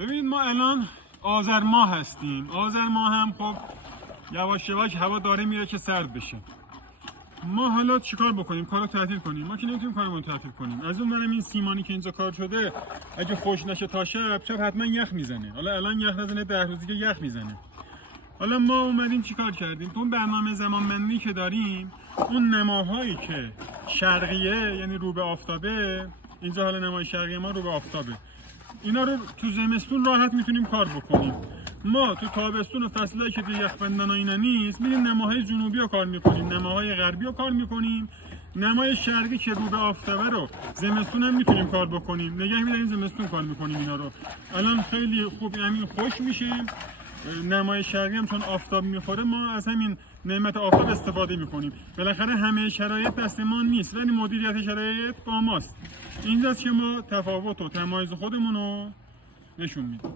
ببینید ما الان آذر ماه هستیم. آذر ماه هم خب یواش یواش هوا داره میره که سرد بشه. ما حالا چیکار بکنیم؟ کارو تعطیل کنیم؟ ما که نمیتونیم کارمون تعطیل کنیم. از اون برم این سیمانی که اینجا کار شده اگه خوش نشه تا شب حتما یخ میزنه. حالا الان یخ نزنه 10 روزی که یخ میزنه. حالا ما اومدیم چیکار کردیم؟ تو اون برنامه زمانبندی که داریم اون نماهایی که شرقیه یعنی رو به آفتابه، اینجا حالا نمای شرقی ما رو به آفتابه، اینا رو تو زمستون راحت میتونیم کار بکنیم. ما تو تابستون و فصلایی که دیگه یخبندن و اینا نیست میریم نماهای جنوبی رو کار میکنیم، نماهای غربی رو کار میکنیم. نمای شرقی که رو به آفتابه رو زمستون هم میتونیم کار بکنیم، نگه میداریم زمستون کار میکنیم اینا رو. الان خیلی خوب همین خوش میشه. نمای شرقی هم چون آفتاب میخوره ما از همین نعمت آفتاب استفاده میکنیم. بالاخره همه شرایط دست ما نیست ولی مدیریت شرایط با ماست. اینجاست که ما تفاوت و تمایز خودمون رو نشون میدیم.